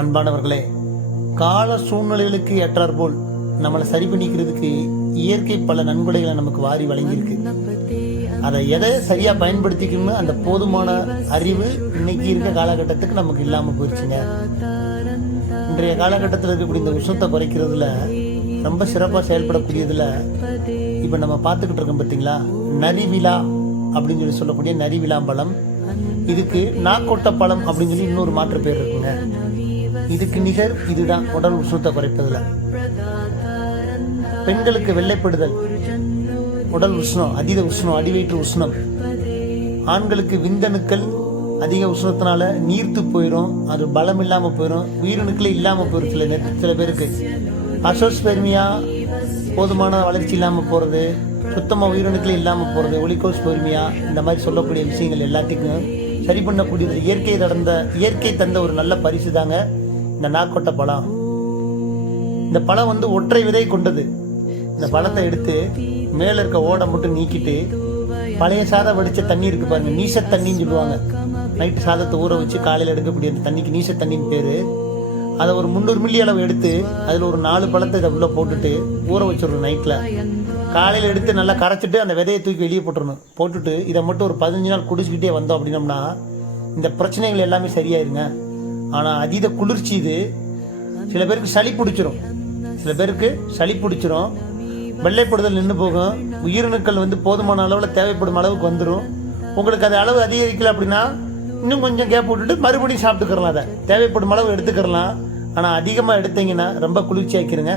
அன்பானவர்களே, கால சூழ்நிலைகளுக்கு ஏற்றாற்போல் நம்மளை சரி பண்ணிக்கிறதுக்கு இயற்கை பல நன்கொடைகளை நமக்கு வாரி வழங்கியிருக்கு. அதை எதை சரியா பயன்படுத்திக்கணும்னு அந்த போதுமான அறிவு இன்னைக்கு இருக்க காலகட்டத்துக்கு நமக்கு இல்லாம போயிடுச்சுங்க. இன்றைய காலகட்டத்தில் இருக்கக்கூடிய இந்த விஷத்தை குறைக்கிறதுல ரொம்ப சிறப்பாக செயல்படக்கூடியதுல இப்ப நம்ம பார்த்துக்கிட்டு இருக்கோம் பார்த்தீங்களா, நரிவிழா அப்படின்னு சொல்லக்கூடிய நரிவிழாம்பழம். இதுக்கு நாக்கொட்ட பழம் அப்படின்னு சொல்லி இன்னொரு மாற்று பேர் இருக்குங்க. இதுக்கு நிகர் இதுதான் உடல் உஷ்ணத்தை குறைப்பதில். பெண்களுக்கு வெள்ளைப்படுதல், உடல் உஷ்ணம், அதீத உஷ்ணம், அடிவயிற்று உஷ்ணம். ஆண்களுக்கு விந்தணுக்கள் அதிக உஷ்ணத்தினால நீர்த்து போயிடும், அது பலம் இல்லாமல் போயிடும், உயிரணுக்களே இல்லாமல் போயிடும். சில பேருக்கு அசோஸ்பெர்மியா, போதுமான வளர்ச்சி இல்லாமல் போகிறது, சுத்தமாக உயிரணுக்களே இல்லாமல் போகிறது, ஒலிகோஸ்பெர்மியா, இந்த மாதிரி சொல்லக்கூடிய விஷயங்கள் எல்லாத்துக்கும் சரி பண்ணக்கூடியது இயற்கை தந்த ஒரு நல்ல பரிசு தாங்க இந்த நாக்கொட்டை பழம். இந்த பழம் ஒற்றை விதை கொண்டது. இந்த பழத்தை எடுத்து மேலே இருக்க ஓடை மட்டும் நீக்கிட்டு பழைய சாதம் வடித்த தண்ணி இருக்கு பாருங்க, நீச தண்ணின்னு சொல்லுவாங்க. நைட்டு சாதத்தை ஊற வச்சு காலையில் எடுக்கக்கூடிய அந்த தண்ணிக்கு நீச தண்ணின்னு பேர். அதை ஒரு 300 மில்லி அளவு எடுத்து அதில் ஒரு 4 பழத்தை இதை உள்ளே போட்டுட்டு ஊற வச்சிடணும். நைட்டில் காலையில் எடுத்து நல்லா கரைச்சிட்டு அந்த விதையை தூக்கி வெளியே போட்டுட்டு இதை மட்டும் ஒரு 15 நாள் குடிச்சிக்கிட்டே வந்தோம் அப்படின்னம்னா இந்த பிரச்சனைகள் எல்லாமே சரியாயிருங்க. ஆனால் அதீத குளிர்ச்சி இது. சில பேருக்கு சளி பிடிச்சிரும், வெள்ளைப்படுதல் நின்று போகும், உயிரணுக்கள் போதுமான அளவில் தேவைப்படும் அளவுக்கு வந்துடும். உங்களுக்கு அது அளவு அதிகரிக்கல அப்படின்னா இன்னும் கொஞ்சம் கேப் விட்டுட்டு மறுபடியும் சாப்பிட்டுக்கிறலாம். அதை தேவைப்படும் அளவு எடுத்துக்கிறலாம். ஆனால் அதிகமாக எடுத்தீங்கன்னா ரொம்ப குளிர்ச்சி ஆக்கிருங்க.